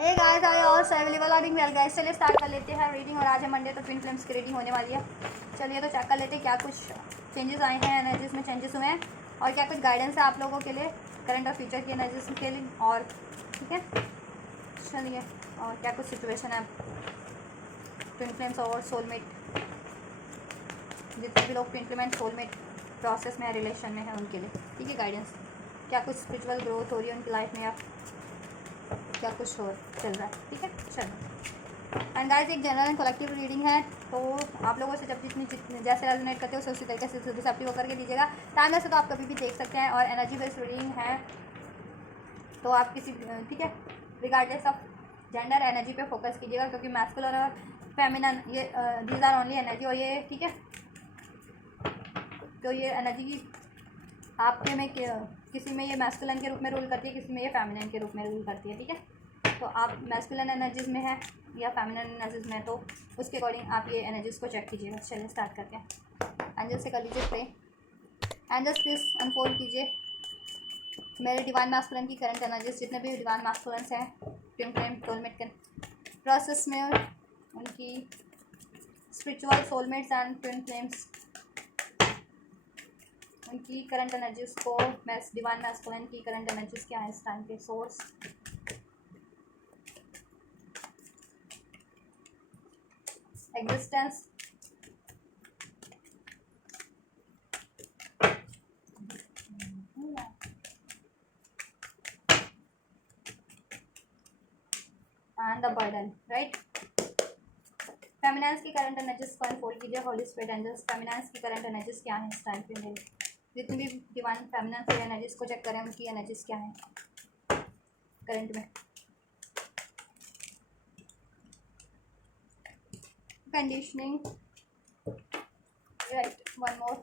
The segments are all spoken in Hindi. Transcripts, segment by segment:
Hey guys, I also available are well guys. चलिए स्टार्ट कर लेते हैं रीडिंग। और आज है मंडे, तो ट्विन फ्लेम्स की रीडिंग होने वाली है। चलिए तो चेक कर लेते हैं क्या कुछ चेंजेस आए हैं, एनर्जीज में चेंजेस हुए हैं और क्या कुछ गाइडेंस है आप लोगों के लिए करंट और फ्यूचर की एनर्जीज के लिए। और ठीक है, चलिए और क्या कुछ सिचुएशन है ट्विन फ्लेम्स और सोलमेट, जितने भी लोग twin flame and soulmate process में है, रिलेशन में है, उनके लिए ठीक है गाइडेंस। क्या कुछ स्पिरिचुअल ग्रोथ हो रही है उनकी लाइफ में या क्या कुछ हो चल रहा है, ठीक है। चलो एंड गाइस, एक जनरल एंड कलेक्टिव रीडिंग है, तो आप लोगों से जब जितनी जैसे रेजोनेट करते हो उसी तरीके से रिसेप्टिव होकर के दीजिएगा। टाइम वैसे तो आप कभी भी देख सकते हैं और एनर्जी बेस्ड रीडिंग है, तो आप किसी ठीक है रिगार्डलेस ऑफ जेंडर एनर्जी पे फोकस कीजिएगा, क्योंकि मैस्कुलर और फेमिनन ये दीज आर ओनली एनर्जी। और ये ठीक है, तो ये एनर्जी आपके में किसी में ये मैस्कुलिन के रूप में रूल करती है, किसी में ये फेमिनिन के रूप में रूल करती है, ठीक है। तो आप मैस्कुलिन एनर्जीज में है या फेमिनिन एनर्जीज में, तो उसके अकॉर्डिंग आप ये एनर्जीज को चेक कीजिएगा। चलिए स्टार्ट करते हैं। एंजल से कर लीजिए प्रे। एंजल्स प्लीज अनफोल्ड कीजिए मेरे डिवाइन मैस्कुलिन की करंट एनर्जीज, जितने भी डिवाइन मैस्कुलिन्स हैं ट्विन फ्लेम सोलमेट के प्रोसेस में, उनकी spiritual soulmates and twin flames, उनकी करंट एनर्जीज को डिवाइन मैस्कुलिन की करंट एनर्जीज क्या है इस टाइम पे। Source, existence, and the burden, right. Feminine की करंट एनर्जीज को अनफोल्ड कीजिए होली स्पिरिट एंजल्स। फेमिनाइज की करंट एनर्जीज क्या है इस टाइम पे, मेरे जितनी भी डिवाइन फेमिनाइज की एनर्जीज को चेक करें, उनकी एनर्जीज क्या है करंट में। Conditioning, right, one more.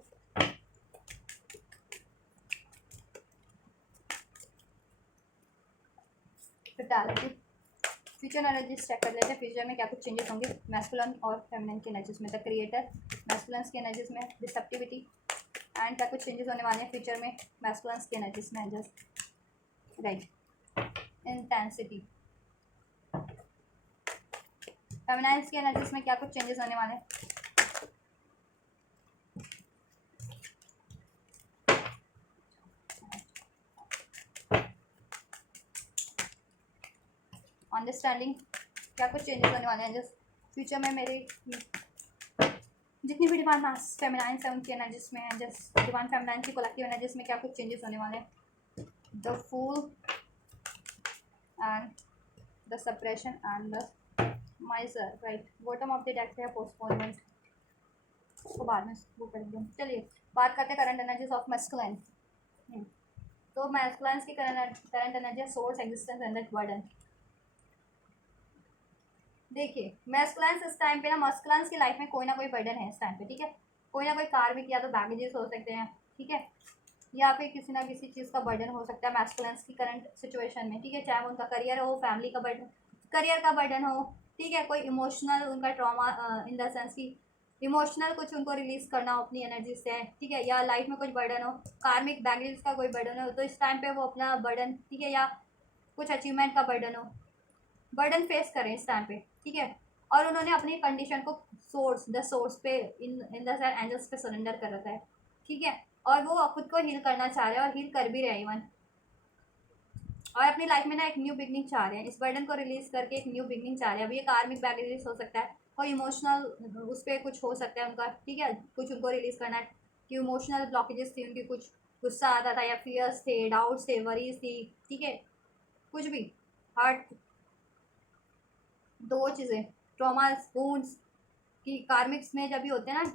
Totality, future energies check कर लेते हैं। फ्यूचर में क्या कुछ चेंजेस होंगे मैस्कुलिन और फेमिनिन की एनर्जीज में। द क्रिएटर, मैस्कुलिन्स की एनर्जीज में रिसेप्टिविटी, एंड क्या कुछ चेंजेस होने वाले हैं फ्यूचर में मैस्कुलिन्स की एनर्जीज में, जस्ट राइट। इंटेंसिटी, फेमिनाइन्स की एनर्जीज में क्या कुछ चेंजेस होने वाले हैं। अंडरस्टैंडिंग, क्या कुछ चेंजेस होने वाले हैं जस्ट फ्यूचर में मेरे जितनी भी डिवाइन मास फेमिनाइन्स है उनकी एनर्जीज में है। जस्ट डिवाइन फेमिनाइन की कलेक्टिव एनर्जीज में क्या कुछ चेंजेस होने वाले हैं। The fool and the suppression and the miser, right. Bottom of the deck है पोस्टपोनमेंट, उसको बाद में वो करेंगे। चलिए बात करते हैं करंट एनर्जीज ऑफ मैस्कुलिन। तो मैस्कुलिन्स की current energy source, existence and that burden. देखिए मैस्कुलिन्स इस टाइम पे ना, मस्कुलिन्स की लाइफ में कोई ना कोई बर्डन है इस टाइम पे, ठीक है। कोई ना कोई कार्मिक या तो बैगेजेस हो सकते हैं, ठीक है, या फिर किसी ना किसी चीज़ का बर्डन हो सकता है मैस्कुलिन्स की करंट सिचुएशन में, ठीक है। चाहे वो उनका करियर हो, फैमिली का बर्डन, करियर का बर्डन हो, ठीक है, कोई इमोशनल उनका ट्रॉमा इन द सेंस की इमोशनल कुछ उनको रिलीज करना हो अपनी एनर्जी से, ठीक है, या लाइफ में कुछ बर्डन हो, कार्मिक बैगेज का कोई बर्डन हो, तो इस टाइम पे वो अपना बर्डन, ठीक है, या कुछ अचीवमेंट का बर्डन हो, बर्डन फेस करें इस टाइम पे, ठीक है। और उन्होंने अपनी कंडीशन को सोर्स पे इन द सेंस एंजल्स पे सरेंडर कर रखा है, ठीक है। और वो खुद को हील करना चाह रहे हैं और हील कर भी रहे हैं इवन, और अपनी लाइफ में ना एक न्यू बिगनिंग चाह रहे हैं, इस बर्डन को रिलीज करके एक न्यू बिगनिंग चाह रहे हैं। अब ये कार्मिक बैगेजेस हो सकता है, कोई इमोशनल उस पर कुछ हो सकता है उनका, ठीक है, कुछ उनको रिलीज करना है कि इमोशनल ब्लॉकेजेस थी उनकी, कुछ गुस्सा आता था या फियर्स थे, डाउट्स थे, वरीज थी, ठीक है, कुछ भी हार्ट, दो चीज़ें, ट्रॉमास, वुंड्स की कार्मिक्स में जब भी होते हैं ना,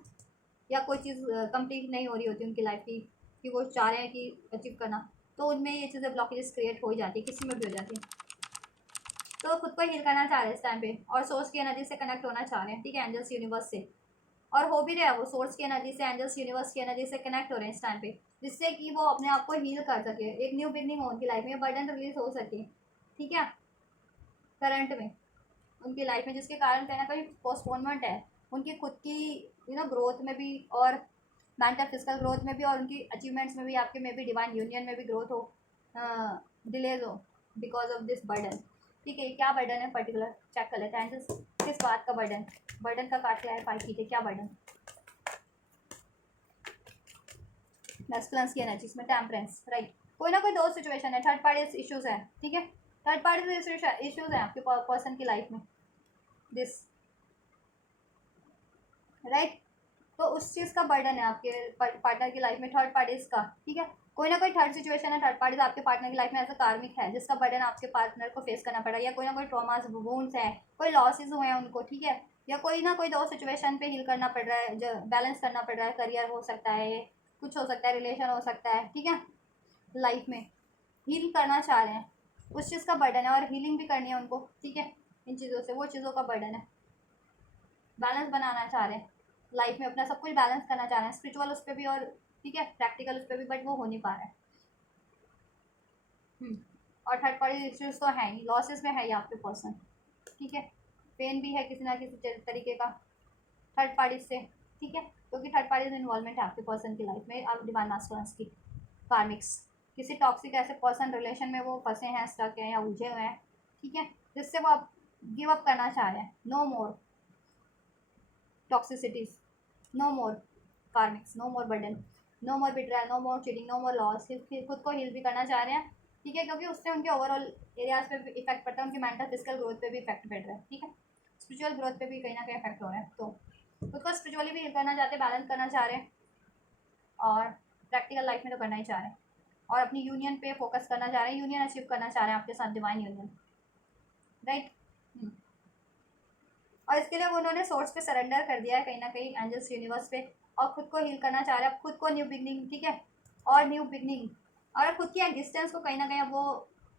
या कोई चीज़ कंप्लीट नहीं हो रही होती उनकी लाइफ की, कि वो चाह रहे हैं कि अचीव करना, तो उनमें ये चीज़ें ब्लॉकेजेस क्रिएट हो ही जाती है, किसी में भी हो जाती है। तो खुद को हील करना चाह रहे हैं इस टाइम पे और सोर्स की एनर्जी से कनेक्ट होना चाह रहे हैं, ठीक है, एंजल्स यूनिवर्स से, और हो भी रहे हैं वो सोर्स की एनर्जी से, एंजल्स यूनिवर्स की एनर्जी से कनेक्ट हो रहे हैं इस टाइम पे, जिससे कि वो अपने आप को हील कर सके, एक न्यू बिगनिंग हो उनकी लाइफ में, बर्डन रिलीज हो सके, ठीक है, करंट में उनकी लाइफ में, जिसके कारण कहीं ना कहीं पोस्टपोनमेंट है उनकी खुद की ग्रोथ में भी, और मेंटल फिजिकल ग्रोथ में भी, और उनकी अचीवमेंट्स में भी, आपके में भी डिवाइन यूनियन में भी ग्रोथ हो डिलेज हो बिकॉज ऑफ दिस बर्डन। ठीक है, क्या बर्डन है पर्टिकुलर चेक कर लेते हैं। किस बात का बर्डन, बर्डन का कार्ड क्लैरिफाई कीजिए, क्या बर्डन मैस्कुलिन्स की एनर्जीज में। Temperance, right. कोई ना कोई दो सिचुएशन है, थर्ड पार्टी इश्यूज है, ठीक है, थर्ड पार्टी इश्यूज है आपके पर्सन की लाइफ में, दिस, राइट। तो उस चीज़ का बर्डन है आपके पार्टनर की लाइफ में, थर्ड पार्टीज का, ठीक है। कोई ना कोई थर्ड सिचुएशन है, थर्ड पार्टीज आपके पार्टनर की लाइफ में ऐसा कार्मिक है जिसका बर्डन आपके पार्टनर को फेस करना पड़ा, या कोई ना कोई ट्रॉमास वुंड्स है, कोई लॉसेज हुए हैं उनको, ठीक है, या कोई ना कोई दो सिचुएशन पे हील करना पड़ रहा है, जो बैलेंस करना पड़ रहा है, करियर हो सकता है, कुछ हो सकता है, रिलेशन हो सकता है, ठीक है, लाइफ में हील करना चाह रहे हैं, उस चीज़ का बर्डन है, और हीलिंग भी करनी है उनको, ठीक है, इन चीज़ों से, वो चीज़ों का बर्डन है, बैलेंस बनाना चाह रहे हैं लाइफ में, अपना सब कुछ बैलेंस करना चाह रहे हैं, स्पिरिचुअल उस पर भी और, ठीक है, प्रैक्टिकल उस पर भी, बट वो हो नहीं पा रहा है। और थर्ड पार्टी इश्यूज तो है ही, लॉसेस में है ही आपके पर्सन, ठीक है, पेन भी है किसी ना किसी तरीके का थर्ड पार्टी से, ठीक है, क्योंकि थर्ड पार्टी इन्वॉल्वमेंट है आपके पर्सन की लाइफ में, अब डिवाइन मास्टर्स की कार्मिक्स, किसी टॉक्सिक ऐसे पर्सन रिलेशन में वो फंसे हैं, स्टक हैं या उलझे हुए हैं, ठीक है, जिससे वो अब गिव अप करना चाह रहे हैं, नो मोर टॉक्सिसिटीज, नो मोर कार्मिक्स, नो मोर बर्डन, नो मोर बिट्रायल, नो मोर चीटिंग, नो मोर लॉस, खुद को हील भी करना चाह रहे हैं, ठीक है, क्योंकि उससे उनके ओवरऑल एरियाज पे भी इफेक्ट पड़ता है, उनकी मेंटल फिजिकल ग्रोथ पे भी इफेक्ट पड़ रहा है, ठीक है, स्पिरिचुअल ग्रोथ पे भी कहीं ना कहीं इफेक्ट हो रहा है, तो खुद को स्पिरिचुअली भी हील करना चाहते हैं, बैलेंस करना चाह रहे हैं, और प्रैक्टिकल लाइफ में तो करना ही चाह रहे हैं, और अपनी यूनियन पे फोकस करना चाह रहे हैं, यूनियन अचीव करना चाह रहे हैं आपके साथ, डिवाइन यूनियन, राइट। और इसके लिए उन्होंने सोर्स पे सरेंडर कर दिया है कहीं ना कहीं, एंजल्स यूनिवर्स पे, और खुद को हील करना चाह रहे हैं, खुद को न्यू बिगनिंग, ठीक है, और न्यू बिगनिंग, और खुद की एग्जिस्टेंस को कहीं ना कहीं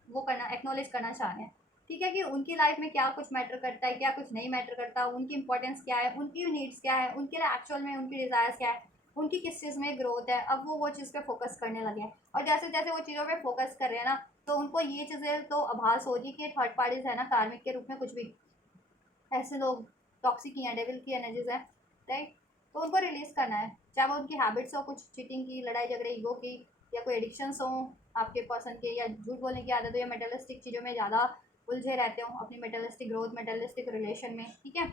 वो करना, एक्नोलेज करना चाह रहे हैं, ठीक है, कि उनकी लाइफ में क्या कुछ मैटर करता है, क्या कुछ नहीं मैटर करता, उनकी इंपॉर्टेंस क्या है, उनकी नीड्स क्या है, उनके लिए एक्चुअल में उनकी डिज़ायर्स क्या है, उनकी किस चीज़ में ग्रोथ है, अब वो चीज़ पे फोकस करने लगे हैं, और जैसे जैसे वो चीज़ों पे फोकस कर रहे हैं ना, तो उनको ये चीज़ें तो आभास हो रही है कि थर्ड पार्टीज है ना, कार्मिक के रूप में कुछ भी ऐसे लोग टॉक्सिक हैं, डेविल की एनर्जीज हैं, राइट, तो उनको रिलीज करना है, चाहे वो उनकी हैबिट्स हो, कुछ चीटिंग की, लड़ाई झगड़े, ईगो की, या कोई एडिक्शंस हो आपके पर्सन के, या झूठ बोलने की आदत हो, या मेटलिस्टिक चीज़ों में ज़्यादा उलझे रहते हो, अपनी मेटलिस्टिक ग्रोथ, मेटलिस्टिक रिलेशन में, ठीक है,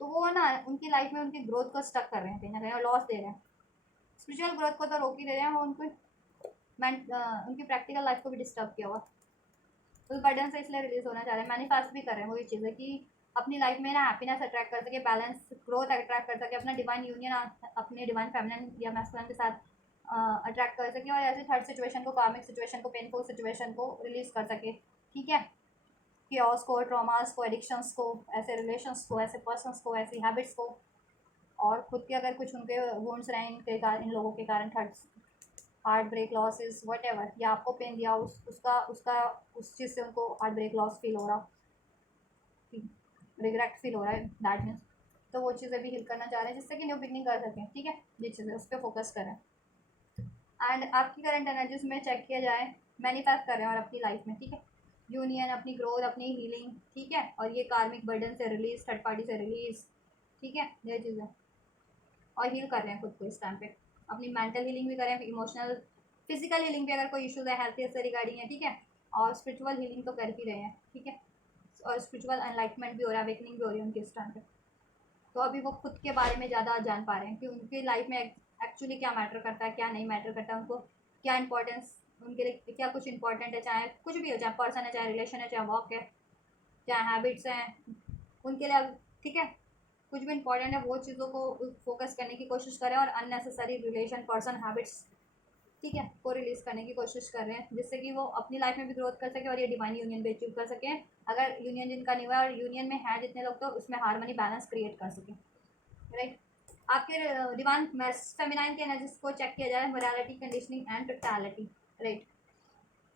तो वो ना उनकी लाइफ में उनकी ग्रोथ को स्टक कर रहे हैं कहीं ना कहीं, और लॉस दे रहे हैं, स्पिरिचुअल ग्रोथ को तो रोक ही दे रहे हैं वो, उनकी प्रैक्टिकल लाइफ को भी डिस्टर्ब किया हुआ, उस बर्डन से इसलिए रिलीज होना चाह रहे हैं, मैनिफेस्ट भी कर रहे हैं वो ये चीज़ें, कि अपनी लाइफ में ना हैप्पीनेस अट्रैक्ट कर सके, बैलेंस ग्रोथ अट्रैक्ट कर सके, अपना डिवाइन यूनियन अपने डिवाइन फेमिनिन या मैस्कुलिन के साथ अट्रैक्ट कर सके, और ऐसे थर्ड सिचुएशन को, कार्मिक सिचुएशन को, पेनफुल सिचुएशन को रिलीज कर सके, ठीक है, कियोस को, ट्रॉमास को, एडिक्शंस को, ऐसे रिलेशंस को, ऐसे पर्सनस को, ऐसी हैबिट्स को, और खुद के अगर कुछ उनके वुंड्स रहे इनके कारण, इन लोगों के कारण, third heart break losses whatever, या आपको पेन दिया उसका उसका उस चीज़ से उनको हार्ट ब्रेक लॉस फील हो रहा, रिग्रेट फील हो रहा है, दैट मीन्स, तो वो चीज़ें भी हील करना चाह रहे हैं जिससे कि न्यू बिगनिंग कर सकें, ठीक है, ये चीज़ें उस पर फोकस करें, एंड आपकी करंट एनर्जीज में चेक किया जाए, मैनिफेस्ट करें और अपनी लाइफ में, ठीक है, यूनियन, अपनी ग्रोथ, अपनी हीलिंग, ठीक है, और ये कार्मिक बर्डन से रिलीज, थर्ड पार्टी से रिलीज, ठीक है, ये चीज़ें, और हील कर रहे हैं खुद को इस टाइम पे, अपनी मेंटल हीलिंग भी करें, इमोशनल, फिजिकल हीलिंग भी, अगर कोई इशूज़ है हेल्थ से रिगार्डिंग है, ठीक है, और स्पिरिचुअल हीलिंग तो कर ही रहे हैं, ठीक है, और स्पिरिचुअल एनलाइटमेंट भी हो रहा है, अवेकनिंग भी हो रही है उनके इस टाइम पे, तो अभी वो खुद के बारे में ज़्यादा जान पा रहे हैं कि उनकी लाइफ में एक्चुअली क्या मैटर करता है, क्या नहीं मैटर करता, उनको क्या इंपॉर्टेंस, उनके लिए क्या कुछ इंपॉर्टेंट है, चाहे कुछ भी हो, चाहे पर्सन है, चाहे रिलेशन है, चाहे वर्क है, चाहे हैबिट्स हैं उनके लिए, ठीक है, कुछ भी इंपॉर्टेंट है, वो चीज़ों को फोकस करने की कोशिश करें, और अननेसेसरी रिलेशन, पर्सन, हैबिट्स, ठीक है, को रिलीज करने की कोशिश कर रहे हैं, जिससे कि वो अपनी लाइफ में भी ग्रोथ कर सके, और ये डिवाइन यूनियन भी अचीव कर सकें, अगर यूनियन जिनका नहीं हुआ, और यूनियन में है जितने लोग, तो उसमें हार्मनी बैलेंस क्रिएट कर सकें, राइट। आपके डिवाइन फेमिनाइन के एनर्जीज को चेक किया जाए, morality, conditioning and totality, right,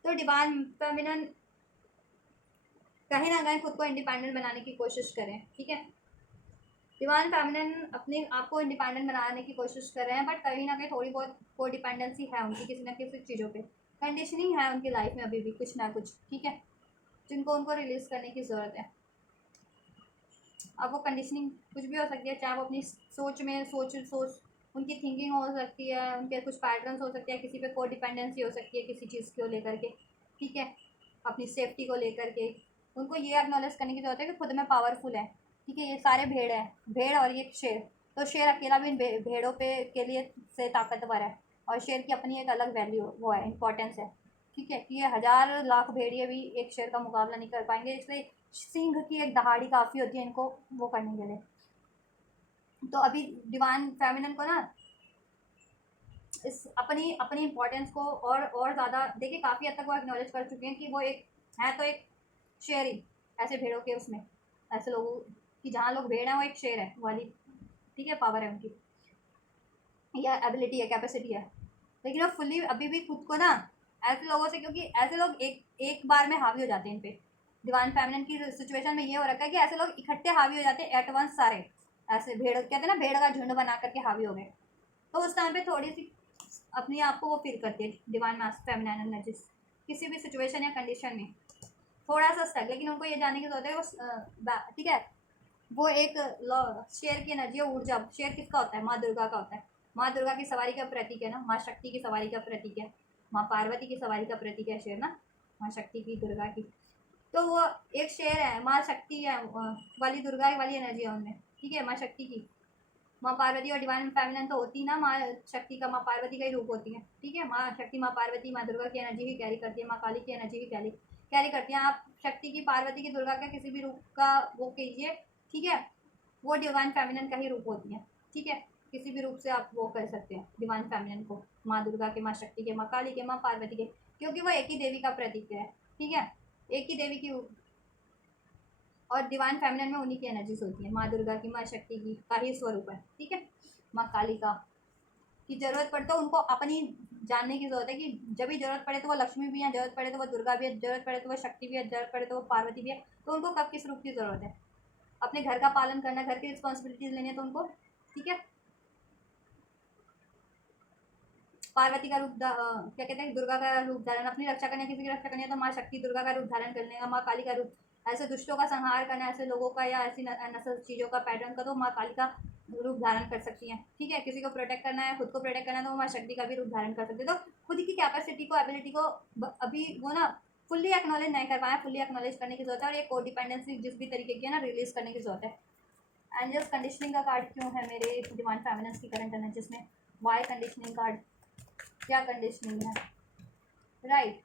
तो डिवाइन फेमिनाइन कहीं ना कहीं खुद को इंडिपेंडेंट बनाने की कोशिश करें, ठीक है, डिवाइन फेमिनिन अपने आप को इंडिपेंडेंट बनाने की कोशिश कर रहे हैं, बट कहीं ना कहीं थोड़ी बहुत को डिपेंडेंसी है उनकी किसी ना किसी चीज़ों पे, कंडीशनिंग है उनकी लाइफ में अभी भी कुछ ना कुछ, ठीक है, जिनको उनको रिलीज करने की ज़रूरत है, अब वो कंडीशनिंग कुछ भी हो सकती है, चाहे वो अपनी सोच में सोच उनकी थिंकिंग हो सकती है, उनके कुछ पैटर्न्स हो सकते हैं, किसी पे को डिपेंडेंसी हो सकती है किसी चीज़ को लेकर के, ठीक है, अपनी सेफ्टी को लेकर के, उनको ये एक्नॉलेज करने की जरूरत है कि खुद में पावरफुल है, ठीक है। ये सारे भेड़ है, भेड़ और ये शेर, तो शेर अकेला भी इन भेड़ों पे के लिए से ताकतवर है, और शेर की अपनी एक अलग वैल्यू वो है, इंपॉर्टेंस है, ठीक है। कि ये हजार लाख भेड़िए भी एक शेर का मुकाबला नहीं कर पाएंगे, इसलिए सिंह की एक दहाड़ी काफ़ी होती है इनको वो करने के लिए। तो अभी डिवाइन फेमिनिन को ना इस अपनी अपनी इम्पोर्टेंस को और ज़्यादा देखिए, काफ़ी हद तक वो एक्नॉलेज कर चुके हैं कि वो एक है तो एक शेर ही, ऐसे भेड़ों के उसमें, ऐसे लोगों की जहाँ लोग भेड़ हैं वो एक शेर है वाली, ठीक है, पावर है उनकी या एबिलिटी है, कैपेसिटी है। लेकिन वो फुल्ली अभी भी खुद को ना ऐसे लोगों से, क्योंकि ऐसे लोग एक एक बार में हावी हो जाते हैं इन पे। डिवाइन फेमिनिन की सिचुएशन में ये हो रखा है कि ऐसे लोग इकट्ठे हावी हो जाते हैं एट वंस, सारे ऐसे भेड़ कहते हैं ना, भेड़ का झुंड बना करके हावी हो गए। तो उस टाइम पे थोड़ी सी अपने आप को वो फील करती है डिवाइन फेमिनिन एनर्जीज, किसी भी सिचुएशन या कंडीशन में थोड़ा सा स्टक। लेकिन उनको ये जानने की जरूरत है वो ठीक है, वो एक शेर की एनर्जी है, ऊर्जा। शेर किसका होता है? माँ दुर्गा का होता है। माँ दुर्गा की सवारी का प्रतीक है ना, माँ शक्ति की सवारी का प्रतीक है, माँ पार्वती की सवारी का प्रतीक है शेर ना, माँ शक्ति की, दुर्गा की। तो वो एक शेर है, माँ शक्ति है वाली, दुर्गा वाली एनर्जी है उनमें, ठीक है, माँ शक्ति की। माँ पार्वती और डिवाइन फेमिनिन तो होती ना, माँ शक्ति का, माँ पार्वती का ही रूप होती है, ठीक है। माँ शक्ति, माँ पार्वती, माँ दुर्गा की एनर्जी ही कैरी करती है, माँ काली की एनर्जी ही कैरी करती है। आप शक्ति की, पार्वती की, दुर्गा का किसी भी रूप का वो कीजिए, ठीक है, वो डिवाइन फेमिनिन का ही रूप होती है, ठीक है। किसी भी रूप से आप वो कर सकते हैं डिवाइन फेमिनिन को, माँ दुर्गा के, माँ शक्ति के, माँ काली के, माँ पार्वती के, क्योंकि वो एक ही देवी का प्रतीक है, ठीक है, एक ही देवी की। और डिवाइन फेमिनिन में उन्हीं की एनर्जीज होती है, माँ दुर्गा की, माँ शक्ति की का ही स्वरूप है, ठीक है। माँ काली का की जरूरत पड़े तो उनको अपनी जानने की जरूरत है कि जब भी जरूरत पड़े तो वो लक्ष्मी भी है, जरूरत पड़े तो वो दुर्गा भी है, जरूरत पड़े तो वो शक्ति भी है, जरूरत पड़े तो वो पार्वती भी है। तो उनको कब किस रूप की जरूरत है? अपने घर का पालन करना, घर की रिस्पॉन्सिबिलिटीज लेनी है तो उनको, ठीक है, पार्वती का रूप क्या कहते हैं, दुर्गा का रूप धारण, अपनी रक्षा करने, किसी की रक्षा करनी है तो माँ शक्ति दुर्गा का रूप धारण कर लेगा, माँ काली का रूप, ऐसे दुष्टों का संहार करना, ऐसे लोगों का या ऐसी नस्ल चीज़ों का पैटर्न का तो माँ काली का रूप धारण कर सकती हैं, ठीक है। किसी को प्रोटेक्ट करना है, खुद को प्रोटेक्ट करना है तो वो माँ शक्ति का भी रूप धारण कर सकती है। तो खुद की कैपेसिटी को, एबिलिटी को अभी वो ना फुल्ली एक्नॉलेज नहीं कर पाया, फुल्ली एक्नॉलेज करने की जरूरत है, और ये कोडिपेंडेंसी जिस भी तरीके की है ना, रिलीज करने की जरूरत है। एंड जस्ट कंडीशनिंग का कार्ड क्यों है मेरे डिवाइन फेमिनिन की करंट एनर्जीज में? वाई कंडीशनिंग कार्ड, क्या कंडीशनिंग है? राइट,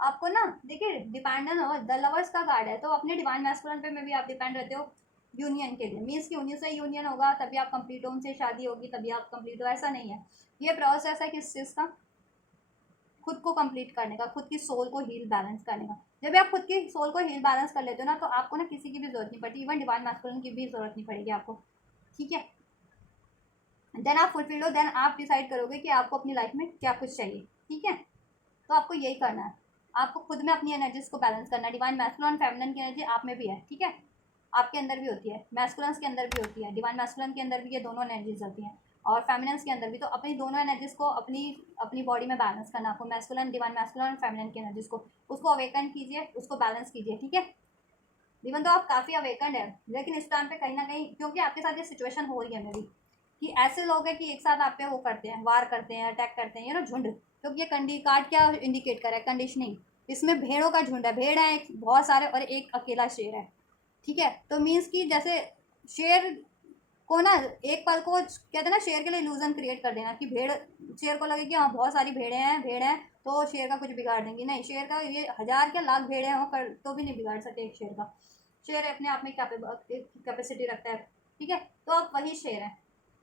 आपको ना देखिए डिपेंडेंट हो, द लवर्स का कार्ड है, तो अपने डिवाइन मैस्कुलिन पे में भी आप डिपेंड रहते हो यूनियन के लिए। मीन्स कि उन्हीं से यूनियन होगा तभी आप कंप्लीट हो, उनसे शादी होगी तभी आप कंप्लीट हो, ऐसा नहीं है। ये प्रोसेस है किस चीज़ का? खुद को कंप्लीट करने का, खुद की सोल को हील बैलेंस करने का। जब भी आप खुद की सोल को हील बैलेंस कर लेते हो ना, तो आपको ना किसी की भी जरूरत नहीं पड़ती, इवन डिवाइन मैस्कुलिन की भी जरूरत नहीं पड़ेगी आपको, ठीक है। देन आप फुलफिल हो, देन आप डिसाइड करोगे कि आपको अपनी लाइफ में क्या कुछ चाहिए, ठीक है। तो आपको यही करना है, आपको खुद में अपनी एनर्जीज को बैलेंस करना है। डिवाइन मैस्कुलिन फेमिनिन की एनर्जी आप में भी है, ठीक है, आपके अंदर भी होती है, मैस्कुलिन्स के अंदर भी होती है, डिवाइन मैस्कुलिन के अंदर भी ये दोनों एनर्जीज होती हैं, और फेमिनिन्स के अंदर भी। तो अपनी दोनों एनर्जीज को अपनी अपनी बॉडी में बैलेंस करना आपको, मैस्कुलिन, डिवाइन मैस्कुलिन और फेमिनिन की एनर्जीज को, उसको अवेकन कीजिए, उसको बैलेंस कीजिए, ठीक है। इवन तो आप काफ़ी अवेकन है, लेकिन इस टाइम पे कहीं ना कहीं, क्योंकि आपके साथ ये सिचुएशन हो रही है मेरी, कि ऐसे लोग हैं कि एक साथ आप पे वो करते हैं, वार करते हैं, अटैक करते हैं, झुंड। क्योंकि ये कंडी कार्ड क्या इंडिकेट करे? कंडीशनिंग। इसमें भेड़ों का झुंड है, भेड़ है बहुत सारे और एक अकेला शेर है, ठीक है। तो मीन्स कि जैसे शेर को ना एक पल को कहते हैं ना, शेर के लिए इल्यूजन क्रिएट कर देना कि भेड़, शेर को लगे कि हाँ बहुत सारी भेड़ें हैं तो शेर का कुछ बिगाड़ देंगी। नहीं, शेर का ये हजार क्या लाख भेड़ें हों कर तो भी नहीं बिगाड़ सकते एक शेर का। शेर अपने आप में कैपेसिटी रखता है, ठीक है। तो आप वही शेर हैं।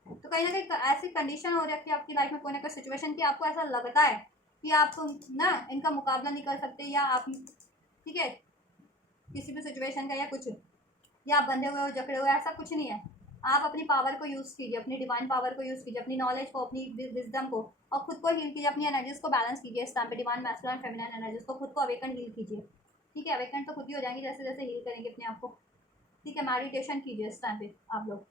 तो कहीं ना कहीं ऐसी कंडीशन हो रखी है आपकी लाइफ में, कोई ना कोई सिचुएशन की आपको ऐसा लगता है कि आप ना इनका मुकाबला नहीं कर सकते, या आप, ठीक है, किसी भी सिचुएशन का या कुछ, या आप बंधे हुए हो, जकड़े हुए, ऐसा कुछ नहीं है। आप अपनी पावर को यूज़ कीजिए, अपनी डिवाइन पावर को यूज़ कीजिए, अपनी नॉलेज को, अपनी विजडम को, और खुद को हील कीजिए, अपनी एनर्जीज को बैलेंस कीजिए इस टाइम पे, डिवाइन मैस्कुलिन फेमिनिन एनर्जीज को खुद को अवेकन हील कीजिए, ठीक है। अवेकन तो खुद ही हो जाएंगी जैसे जैसे हील करेंगे अपने आप को, ठीक है। मेडिटेशन कीजिए इस टाइम पे आप लोग।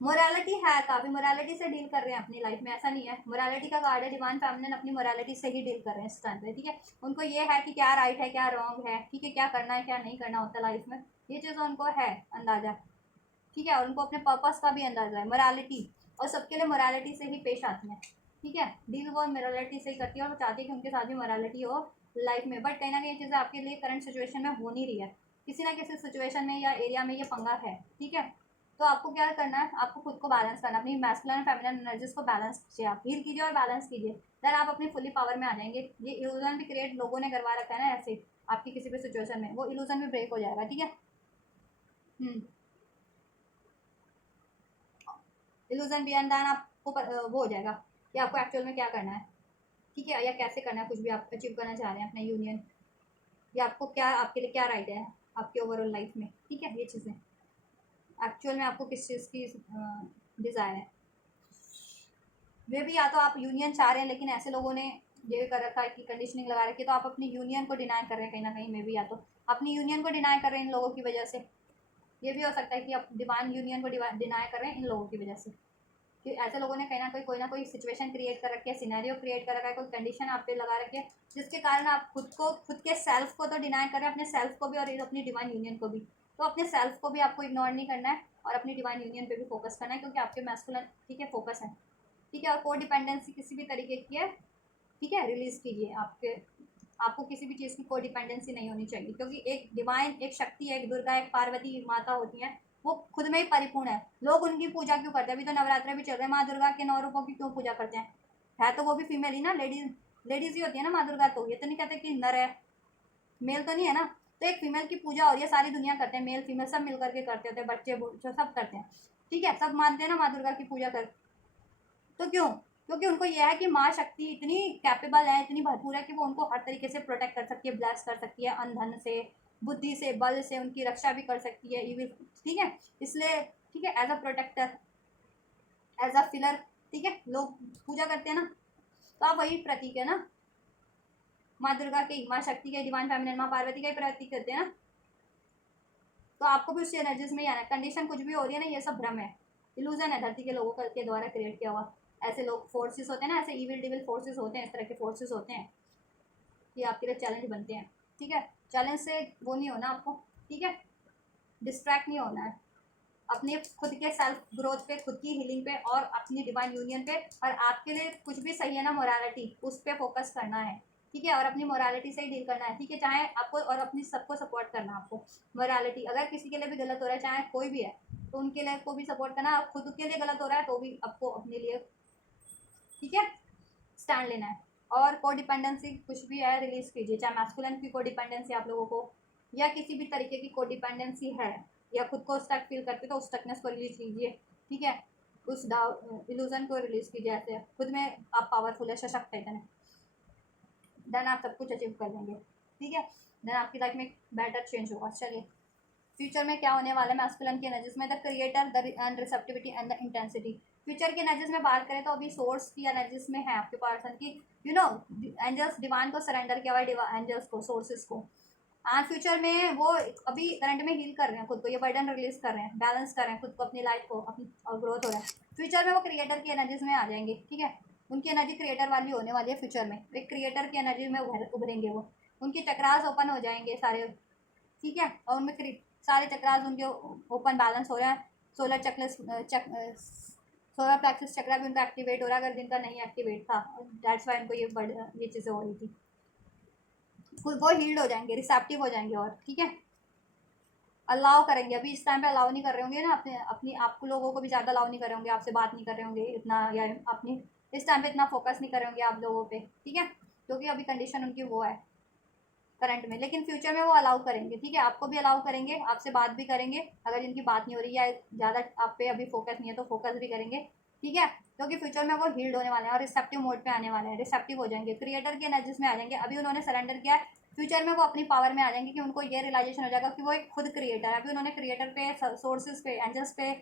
मोरालिटी है, काफ़ी मोरालिटी से डील कर रहे हैं अपनी लाइफ में, ऐसा नहीं है। मोरालिटी का कार्ड है, डिवाइन फेमिनिन अपनी मोरालिटी से ही डील कर रहे हैं इस टाइम पे, ठीक है। उनको ये है कि क्या राइट है, क्या रॉन्ग है, ठीक है, क्या करना है, क्या नहीं करना होता लाइफ में, ये चीज़ उनको है अंदाज़ा, ठीक है। और उनको अपने पर्पस का भी अंदाज़ा है, मोरालिटी, और सबके लिए मोरालिटी से ही पेश आती हैं, ठीक है। डील वो मोरालिटी से ही करती है, और वो चाहती है कि उनके साथ भी मोरालिटी हो, लाइफ में, बट कहीं ना कहीं ये चीज़ें आपके लिए करंट सिचुएशन में हो नहीं रही है, किसी ना किसी सिचुएशन में या एरिया में ये पंगा है, ठीक है। तो आपको क्या करना है, आपको खुद को बैलेंस करना है, अपनी मैस्कुलिन फेमिनिन एनर्जीज को बैलेंस कीजिए, आप हील कीजिए और बैलेंस कीजिए, देन आप अपनी फुली पावर में आ जाएंगे। ये इल्यूजन भी क्रिएट लोगों ने करवा रखा है ना ऐसे, आपकी किसी भी सिचुएशन में वो इल्यूजन भी ब्रेक हो जाएगा, ठीक है। इल्यूजन भी, एंड देन आपको वो हो जाएगा कि आपको एक्चुअल में क्या करना है, ठीक है, या कैसे करना है, कुछ भी आप अचीव करना चाह रहे हैं अपने यूनियन, या आपको क्या, आपके लिए क्या राइट है आपके ओवरऑल लाइफ में, ठीक है। ये चीज़ें एक्चुअल में आपको किस चीज़ की डिज़ायर है, वे भी या तो आप यूनियन चाह रहे हैं लेकिन ऐसे लोगों ने ये कर रखा है कि कंडीशनिंग लगा रखी है, तो आप अपनी यूनियन को डिनाई कर रहे हैं कहीं ना कहीं में भी, या तो अपनी यूनियन को डिनाई कर रहे हैं इन लोगों की वजह से। ये भी हो सकता है कि आप डिवाइन यूनियन को डिनाई कर रहे हैं इन लोगों की वजह से, कि ऐसे लोगों ने कहीं ना कोई सिचुएशन क्रिएट कर रखी है, सिनेरियो क्रिएट कर रखा है, कोई कंडीशन आप पे लगा रखी है, जिसके कारण आप खुद के सेल्फ को तो डिनाई कर रहे हैं, अपने सेल्फ को भी और अपनी डिवाइन यूनियन को भी। तो अपने सेल्फ को भी आपको इग्नोर नहीं करना है और अपनी डिवाइन यूनियन पे भी फोकस करना है, क्योंकि आपके मैस्कुलिन, ठीक है, फोकस है, ठीक है। और को डिपेंडेंसी किसी भी तरीके की है, ठीक है, रिलीज कीजिए। आपको किसी भी चीज़ की कोई डिपेंडेंसी नहीं होनी चाहिए, क्योंकि एक डिवाइन, एक शक्ति, एक दुर्गा, एक पार्वती माता होती है, वो खुद में ही परिपूर्ण है। लोग उनकी पूजा क्यों करते हैं, अभी तो नवरात्र भी चल रहे हैं, माँ दुर्गा के 9 रूपों की क्यों पूजा करते हैं, है तो वो भी फीमेल ही ना, लेडीज ही होती है ना माँ दुर्गा, तो ये तो नहीं कहते कि नर है, मेल तो नहीं है ना। तो एक फीमेल की पूजा हो रही है, सारी दुनिया करते हैं, मेल फीमेल सब मिल करके करते होते हैं, बच्चे बूढ़े सब करते हैं, ठीक है, सब मानते हैं ना माँ दुर्गा की पूजा कर। तो क्यों, क्योंकि उनको यह है कि माँ शक्ति इतनी कैपेबल है, इतनी भरपूर है कि वो उनको हर तरीके से प्रोटेक्ट कर सकती है, ब्लेस कर सकती है, अनधन से, बुद्धि से, बल से उनकी रक्षा भी कर सकती है, इविल, ठीक है। इसलिए, ठीक है, as a protector, as a filler, ठीक है, लोग पूजा करते हैं ना। तो आप वही प्रतीक है ना, माँ दुर्गा के, माँ शक्ति के, डिवाइन फेमिनिन माँ पार्वती का ही प्रतीक करते हैं ना। तो आपको भी उससे एनर्जीज में ही आना है। कंडीशन कुछ भी हो रही है ना, ये सब भ्रम है, इल्यूजन है, धरती के लोगों के द्वारा क्रिएट किया हुआ। ऐसे लोग फोर्सेस होते हैं ना, ऐसे इविल डिविल फोर्सेस होते हैं, इस तरह के फोर्सेस होते हैं, ये आपके लिए चैलेंज बनते हैं, ठीक है। चैलेंज से वो नहीं होना आपको, ठीक है, डिस्ट्रैक्ट नहीं होना है, अपने खुद के सेल्फ ग्रोथ पे, खुद की हीलिंग पे और अपनी डिवाइन यूनियन पे, और आपके लिए कुछ भी सही है ना मोरालिटी, उस पर फोकस करना है, ठीक है, और अपनी मोरालिटी से ही डील करना है, ठीक है, चाहे आपको, और अपनी सबको सपोर्ट करना है आपको। मोरालिटी अगर किसी के लिए भी गलत हो रहा है, चाहे कोई भी है, तो उनके लिए को भी सपोर्ट करना है, और खुद के लिए गलत हो रहा है तो भी आपको अपने लिए, ठीक है, स्टैंड लेना है। और को डिपेंडेंसी कुछ भी है रिलीज कीजिए, चाहे मैस्कुलिन की को डिपेंडेंसी आप लोगों को, या किसी भी तरीके की को डिपेंडेंसी है, या खुद को स्टक फील करते तो उस स्टकनेस को रिलीज कीजिए, ठीक है, उस इल्यूजन को रिलीज कीजिए, ऐसे खुद में आप पावरफुल है, सशक्त है, देन आप सब कुछ अचीव कर लेंगे, ठीक है, देन आपकी लाइफ में बेटर चेंज होगा। चलिए, फ्यूचर में क्या होने वाला है मैस्कुलिन की एनर्जीज में, the creator, the end receptivity and the intensity. Future की एनर्जीज में बात करें तो अभी सोर्स की एनर्जीज में है आपके पर्सन की, यू नो, एंजल्स डिवाइन को सरेंडर किया हुआ है, एंजल्स को, सोर्सेस को, एंड फ्यूचर में वो अभी करंट में हील कर रहे हैं खुद को, ये बर्डन रिलीज कर रहे हैं, बैलेंस कर रहे हैं खुद को, अपनी लाइफ को, अपनी, और ग्रोथ हो रहा है। फ्यूचर में वो क्रिएटर की एनर्जीज में आ जाएंगे, ठीक है, उनकी एनर्जी क्रिएटर वाली होने वाली है फ्यूचर में, एक क्रिएटर की एनर्जी में उभरेंगे वो, उनके चक्रास ओपन हो जाएंगे सारे, ठीक है, और उनमें सारे चक्रास उनके ओपन बैलेंस हो रहे हैं, सोलर सोलर प्लेक्सस चक्रा भी उनका एक्टिवेट हो रहा है, अगर जिनका नहीं एक्टिवेट था, दैट्स वाई उनको ये चीज़ें हो रही थी, वो हील्ड हो जाएंगे, रिसेप्टिव हो जाएंगे, और ठीक है, अलाउ करेंगे। अभी इस टाइम पे अलाउ नहीं कर रहे होंगे ना, अपनी आपको लोगों को भी ज़्यादा अलाउ नहीं कर रहे होंगे, आपसे बात नहीं कर रहे होंगे इतना, या अपनी इस टाइम पे इतना फोकस नहीं कर रहे होंगे आप लोगों पे, ठीक है, क्योंकि अभी कंडीशन उनकी वो है करंट में, लेकिन फ्यूचर में वो अलाउ करेंगे, ठीक है, आपको भी अलाउ करेंगे, आपसे बात भी करेंगे, अगर जिनकी बात नहीं हो रही है, ज़्यादा आप पे अभी फोकस नहीं है तो फोकस भी करेंगे, ठीक है, क्योंकि फ्यूचर में वो हील्ड होने वाले हैं और रिसेप्टिव मोड पे आने वाले हैं, रिसेप्टिव हो जाएंगे, क्रिएटर की एनर्जीज में आ जाएंगे। अभी उन्होंने सरेंडर किया है, फ्यूचर में वो अपनी पावर में आ जाएंगे कि उनको ये रियलाइजेशन हो जाएगा कि वो एक खुद क्रिएटर है। अभी उन्होंने क्रिएटर पे, सोर्सेज पे, एंजल्स पे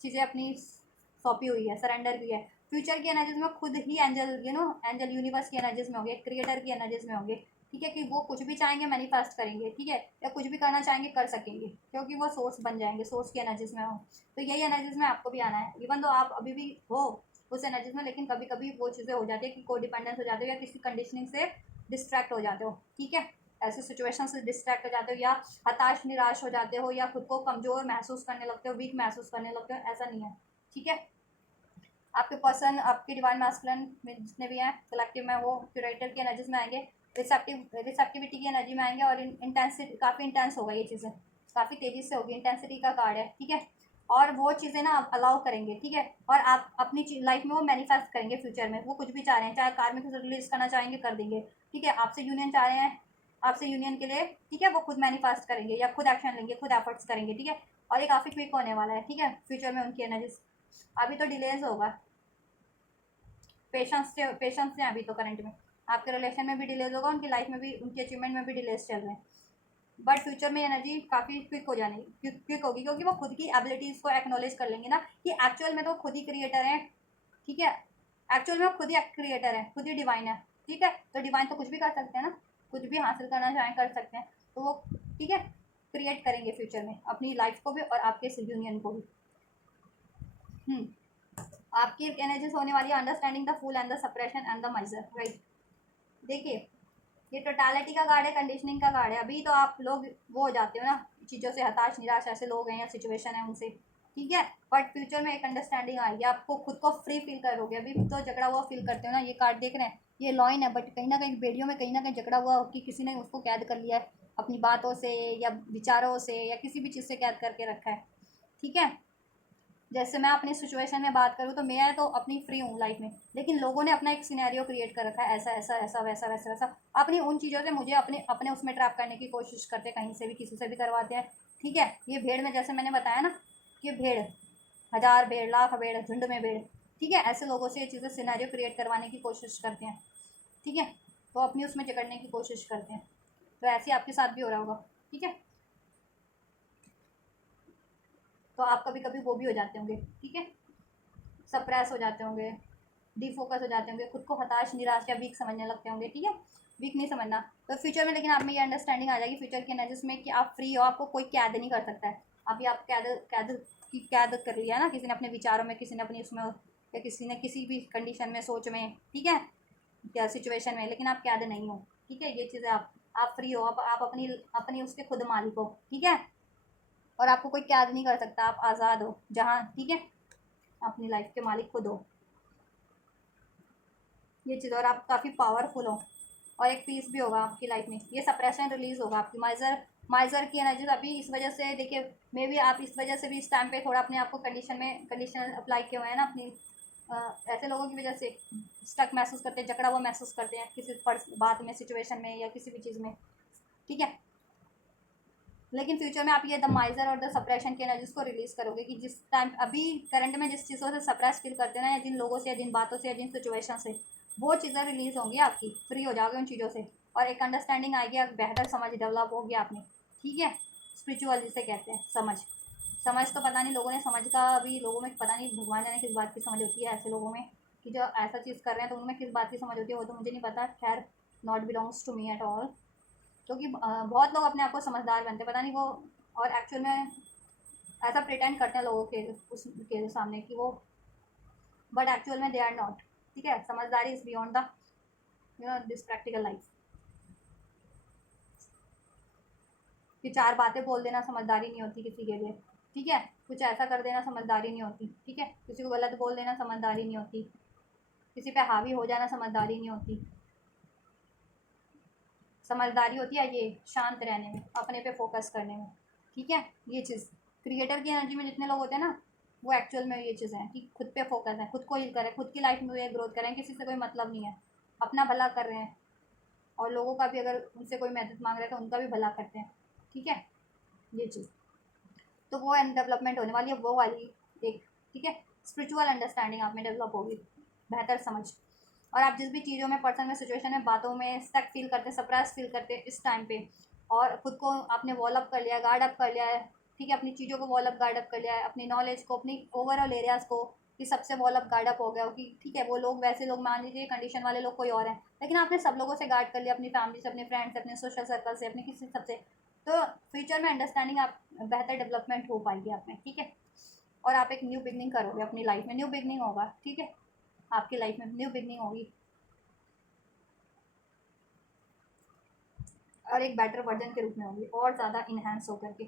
चीज़ें अपनी सौंपी हुई है, सरेंडर की है। फ्यूचर की एनर्जीज में खुद ही एंजल, एंजल यूनिवर्स की एनर्जीज में होंगे, क्रिएटर की एनर्जीज में होंगे, ठीक है, कि वो कुछ भी चाहेंगे मैनिफेस्ट करेंगे, ठीक है, या कुछ भी करना चाहेंगे कर सकेंगे, क्योंकि वो सोर्स बन जाएंगे, सोर्स की एनर्जीज में हो। तो यही एनर्जीज में आपको भी आना है, इवन तो आप अभी भी हो उस एनर्जीज में, लेकिन कभी कभी वो चीज़ें हो जाती है कि को डिपेंडेंस हो जाते हो, या किसी कंडीशनिंग से डिस्ट्रैक्ट हो जाते हो, ठीक है, ऐसे सिचुएशन से डिस्ट्रैक्ट हो जाते हो, या हताश निराश हो जाते हो, या खुद को कमज़ोर महसूस करने लगते हो, वीक महसूस करने लगते हो, ऐसा नहीं है, ठीक है। आपके पर्सन, आपके डिवाइन मैस्कुलिन में जितने भी हैं कलेक्टिव में, वो क्यूरेटर की एनर्जीज में आएंगे, रिसेप्टिविटी की एनर्जी में आएंगे और इंटेंसिटी काफ़ी इंटेंस होगा, ये चीज़ें काफ़ी तेज़ी से होगी, इंटेंसिटी का कार्ड है, ठीक है। और वो चीज़ें ना आप अलाउ करेंगे, ठीक है। और आप अपनी लाइफ में वो मैनिफेस्ट करेंगे फ्यूचर में, वो कुछ भी चाह रहे हैं, चाहे कार्मिक रिलीज करना चाहेंगे कर देंगे, ठीक है। आपसे यूनियन चाह रहे हैं, आपसे यूनियन के लिए, ठीक है, वो खुद मैनिफेस्ट करेंगे या खुद एक्शन लेंगे, खुद एफर्ट्स करेंगे, ठीक है। और ये काफ़ी क्विक होने वाला है, ठीक है, फ्यूचर में उनकी एनर्जी। अभी तो डिलेज होगा, पेशेंस से अभी तो करंट में आपके रिलेशन में भी डिलेज होगा, उनकी लाइफ में भी, उनकी अचीवमेंट में भी डिलेज चल रहे हैं। बट फ्यूचर में एनर्जी काफ़ी क्विक हो जाने क्विक होगी, क्योंकि वो खुद की एबिलिटीज़ को एक्नॉलेज कर लेंगे ना, कि एक्चुअल में तो खुद ही क्रिएटर हैं, ठीक है। एक्चुअल में वो खुद ही क्रिएटर है, खुद ही डिवाइन है, ठीक है। तो डिवाइन तो कुछ भी कर सकते हैं ना, कुछ भी हासिल करना चाहें कर सकते हैं, तो वो, ठीक है, क्रिएट करेंगे फ्यूचर में अपनी लाइफ को भी और आपके इस यूनियन को भी। आपकी एनर्जीज होने वाली है understanding the fool and the suppression and the major, right. देखिए, ये टोटालिटी का कार्ड है, कंडीशनिंग का कार्ड है। अभी तो आप लोग वो हो जाते हो ना, चीज़ों से हताश निराश, ऐसे लोग हैं या सिचुएशन है उनसे, ठीक है। बट फ्यूचर में एक अंडरस्टैंडिंग आएगी, आपको खुद को फ्री फील करोगे। अभी तो जकड़ा हुआ फील करते हो ना, ये कार्ड देख रहे हैं, ये लॉइन है, बट कहीं ना कहीं बेड़ियों में कहीं ना कहीं जकड़ा हुआ कि किसी ने उसको कैद कर लिया है अपनी बातों से या विचारों से या किसी भी चीज़ से कैद करके रखा है, ठीक है। जैसे मैं अपनी सिचुएशन में बात करूँ तो मैं तो अपनी फ्री हूँ लाइफ में, लेकिन लोगों ने अपना एक सिनेरियो क्रिएट कर रखा है, ऐसा ऐसा ऐसा वैसा वैसा वैसा, अपनी उन चीज़ों से मुझे अपने अपने उसमें ट्रैप करने की कोशिश करते हैं, कहीं से भी किसी से भी करवाते हैं, ठीक है। ये भेड़ में जैसे मैंने बताया ना कि भेड़, हज़ार भेड़, लाख भेड़, झुंड में भेड़, ठीक है, ऐसे लोगों से ये चीज़ें सिनेरियो क्रिएट करवाने की कोशिश करते हैं, ठीक है। तो अपनी उसमें जकड़ने की कोशिश करते हैं, तो ऐसे आपके साथ भी हो रहा होगा, ठीक है। तो आप कभी कभी वो भी हो जाते होंगे, ठीक है, सप्रेस हो जाते होंगे, डिफोकस हो जाते होंगे, खुद को हताश निराश या वीक समझने लगते होंगे, ठीक है। वीक नहीं समझना। तो फ्यूचर में लेकिन आप में ये अंडरस्टैंडिंग आ जाएगी फ्यूचर की एनर्जीज में कि आप फ्री हो, आपको कोई कैद नहीं कर सकता है। अभी आप कैद कैद की कैद कर लिया है ना, किसी ने अपने विचारों में, किसी ने अपनी उसमें, या किसी ने किसी भी कंडीशन में, सोच में, ठीक है, या सिचुएशन में, लेकिन आप कैद नहीं हो, ठीक है। ये चीज़ें आप फ्री हो, आप अपनी अपनी उसके खुद मालिक हो, ठीक है। और आपको कोई कैद नहीं कर सकता, आप आज़ाद हो जहाँ, ठीक है, अपनी लाइफ के मालिक खुद हो, ये चीज़। और आप काफ़ी पावरफुल हो और एक पीस भी होगा आपकी लाइफ में, ये सप्रेशन रिलीज होगा आपकी। माइजर की एनर्जी अभी इस वजह से, देखिए, मे बी आप इस वजह से भी इस टाइम पे थोड़ा अपने आप को कंडीशन अप्लाई किए हुए हैं ना अपनी, ऐसे लोगों की वजह से स्टक महसूस करते हैं, जकड़ा हुआ महसूस करते हैं किसी बात में, सिचुएशन में या किसी भी चीज़ में, ठीक है। लेकिन फ्यूचर में आप ये द माइजर और द सप्रेशन की एनर्जीज को रिलीज करोगे, कि जिस टाइम अभी करंट में जिस चीज़ों से सप्रेस फील करते हो ना, या जिन लोगों से या जिन बातों से या जिन सिचुएशन से, वो चीज़ें रिलीज होंगी आपकी, फ्री हो जाओगे उन चीज़ों से, और एक अंडरस्टैंडिंग आएगी, एक बेहतर समझ डेवलप होगी आप में, ठीक है। स्पिरिचुअल जिसे कहते हैं, समझ। समझ तो पता नहीं लोगों ने, समझ का अभी लोगों में पता नहीं, भगवान जाने किस बात की समझ होती है ऐसे लोगों में, कि जो ऐसा चीज़ कर रहे हैं तो उनमें किस बात की समझ होती है, वो तो मुझे नहीं पता, खैर, not belongs to me at all. क्योंकि बहुत लोग अपने आप को समझदार बनते हैं, पता नहीं वो, और एक्चुअल में ऐसा प्रिटेंड करते हैं लोगों के उसके सामने कि वो, बट एक्चुअल में दे आर नॉट, ठीक है। समझदारी is beyond the this practical life, कि चार बातें बोल देना समझदारी नहीं होती किसी के लिए, ठीक है। कुछ ऐसा कर देना समझदारी नहीं होती, ठीक है। किसी को गलत बोल देना समझदारी नहीं होती, किसी पे हावी हो जाना समझदारी नहीं होती। समझदारी होती है ये शांत रहने में, अपने पे फोकस करने में, ठीक है। ये चीज़ क्रिएटर की एनर्जी में जितने लोग होते हैं ना, वो एक्चुअल में ये चीज़ें हैं कि खुद पे फोकस है, खुद को हील करें, खुद की लाइफ में ये ग्रोथ करें, किसी से कोई मतलब नहीं है, अपना भला कर रहे हैं, और लोगों का भी अगर उनसे कोई मदद मांग रहे हैं तो उनका भी भला करते हैं, ठीक है। ये चीज़, तो वो एंड डेवलपमेंट होने वाली है, वो वाली एक, ठीक है, स्पिरिचुअल अंडरस्टैंडिंग आप में डेवलप होगी, बेहतर समझ। और आप जिस भी चीज़ों में, पर्सन में, सिचुएशन में, बातों में स्टक फील करते हैं, सप्रेस फील करते हैं इस टाइम पे, और खुद को आपने वॉल अप कर लिया, गार्ड अप कर लिया है, ठीक है, अपनी चीज़ों को वॉल अप गार्ड अप कर लिया है, अपनी नॉलेज को, अपनी ओवरऑल एरियाज़ को, कि सबसे वॉल अप गार्ड अप हो गया हो, कि ठीक है, वो लोग वैसे लोग, मान लीजिए कंडीशन वाले लोग कोई और हैं, लेकिन आपने सब लोगों से गार्ड कर लिया, अपनी फैमिली से, अपने फ्रेंड्स से, अपने सोशल सर्कल से, अपने किसी सबसे, तो फ्यूचर में अंडरस्टैंडिंग आप बेहतर डेवलपमेंट हो पाएगी आप में, ठीक है। और आप एक न्यू बिगनिंग करोगे अपनी लाइफ में, न्यू बिगनिंग होगा, ठीक है, आपकी लाइफ में न्यू बिगनिंग होगी, और एक बेटर वर्जन के रूप में होगी, और ज़्यादा इन्हांस होकर के,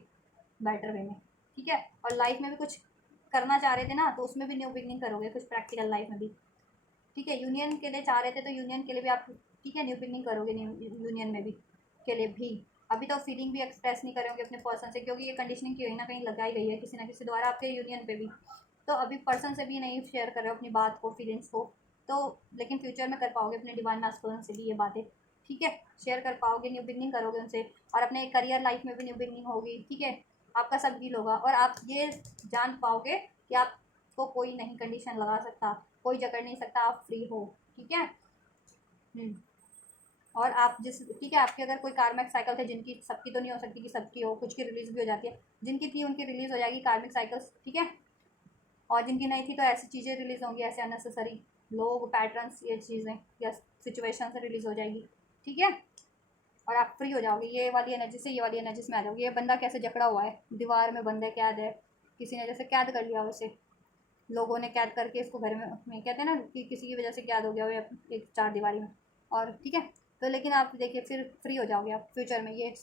बेटर वे में, ठीक है। और लाइफ में भी कुछ करना चाह रहे थे ना, तो उसमें भी न्यू बिगनिंग करोगे, कुछ प्रैक्टिकल लाइफ में भी, ठीक है। यूनियन के लिए चाह रहे थे तो यूनियन के लिए भी आप ठीक है, न्यू बिगनिंग करोगे न्यू यूनियन में भी के लिए भी। अभी तो फीलिंग भी एक्सप्रेस नहीं करोगे अपने पर्सन से, क्योंकि ये कंडीशनिंग कहीं ना कहीं लगाई गई है किसी ना किसी द्वारा आपके यूनियन पे भी। तो अभी पर्सन से भी नहीं शेयर कर रहे हो अपनी बात को, फीलिंग्स को, तो लेकिन फ्यूचर में कर पाओगे अपने डिवाइन मैस्कुलिन से भी ये बातें, ठीक है, शेयर कर पाओगे, न्यू बिगनिंग करोगे उनसे, और अपने करियर लाइफ में भी न्यू बिगनिंग होगी, ठीक है, आपका सब डील होगा, और आप ये जान पाओगे कि आपको कोई नहीं कंडीशन लगा सकता, कोई जकड़ नहीं सकता, आप फ्री हो, ठीक है। और आप जिस, ठीक है, आपके अगर कोई कार्मिक साइकिल थे जिनकी, सबकी तो नहीं हो सकती कि सबकी हो, कुछ की रिलीज भी हो जाती है, जिनकी थी उनकी रिलीज हो जाएगी कार्मिक साइकिल्स, ठीक है, और जिनकी नहीं थी तो ऐसी चीज़ें रिलीज होंगी, ऐसे अननेसेसरी लोग, पैटर्न्स, ये चीज़ें या सिचुएशन से रिलीज हो जाएगी, ठीक है, और आप फ्री हो जाओगे ये वाली एनर्जी से, ये वाली एनर्जी में आ जाओगे। ये बंदा कैसे जकड़ा हुआ है, दीवार में बंद है, कैद है, किसी ने जैसे कैद कर लिया उसे, लोगों ने कैद करके इसको घर में कहते हैं ना कि किसी की वजह से कैद हो गया हो एक चार दीवारी में, और ठीक है, तो लेकिन आप देखिए फिर फ्री हो जाओगे आप फ्यूचर में, ये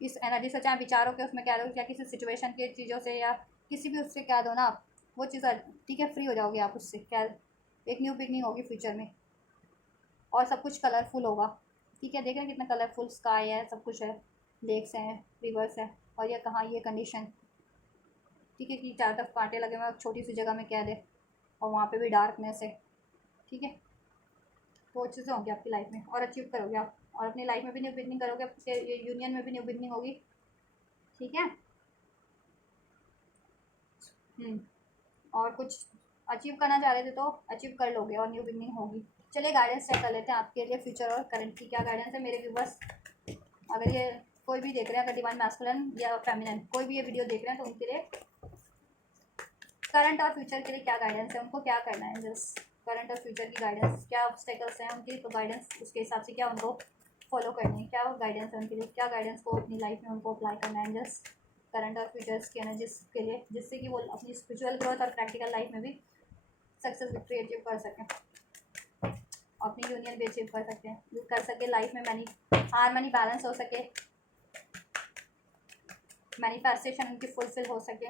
इस एनर्जी से, चाहे विचारों के उसमें कैद हो, या किसी सिचुएशन के चीज़ों से, या किसी भी उससे कैद हो ना आप, वो चीज़, ठीक है, फ्री हो जाओगे आप उससे कैद, एक न्यू बिगनिंग होगी फ्यूचर में, और सब कुछ कलरफुल होगा, ठीक है, देख रहे हैं कितना कलरफुल स्काई है, सब कुछ है, लेक्स हैं, रिवर्स है, और ये कहाँ, ये कंडीशन, ठीक है, कि चारों तरफ कांटे लगे हुए, छोटी सी जगह में कैद है, और वहाँ पे भी डार्कनेस है, ठीक है, तो वो चीज़ें होंगी आपकी लाइफ में, और अचीव करोगे आप, और अपनी लाइफ में भी न्यू बिगनिंग करोगे, ये यूनियन में भी न्यू बिगनिंग होगी, ठीक है। और कुछ अचीव करना चाह रहे थे तो अचीव कर लोगे, और न्यू बिगनिंग होगी। चलिए गाइडेंस चेक कर लेते हैं आपके लिए, फ्यूचर और करंट की क्या गाइडेंस है मेरे व्यूवर्स। अगर ये कोई भी देख रहे हैं, अगर डिवाइन मैस्कुलिन या फेमिनिन कोई भी ये वीडियो देख रहे हैं, तो उनके लिए करंट और फ्यूचर के लिए क्या गाइडेंस है, उनको क्या करना है, जस्ट करंट और फ्यूचर की गाइडेंस, क्या ऑब्स्टेकल्स हैं उनकी, तो गाइडेंस उसके हिसाब से क्या उनको फॉलो करनी है, क्या गाइडेंस है उनके लिए, क्या गाइडेंस को अपनी लाइफ में उनको अप्लाई करना है, जस्ट करंट और फ्यूचर्स की एनर्जीज के लिए, जिससे कि वो अपनी स्पिरिचुअल ग्रोथ और प्रैक्टिकल लाइफ में भी सक्सेस विक्ट्री अचीव कर सकें, अपनी यूनियन भी अचीव कर सके लाइफ में, मनी हारमनी बैलेंस हो सके, मैनिफेस्टेशन उनकी फुलफिल हो सके,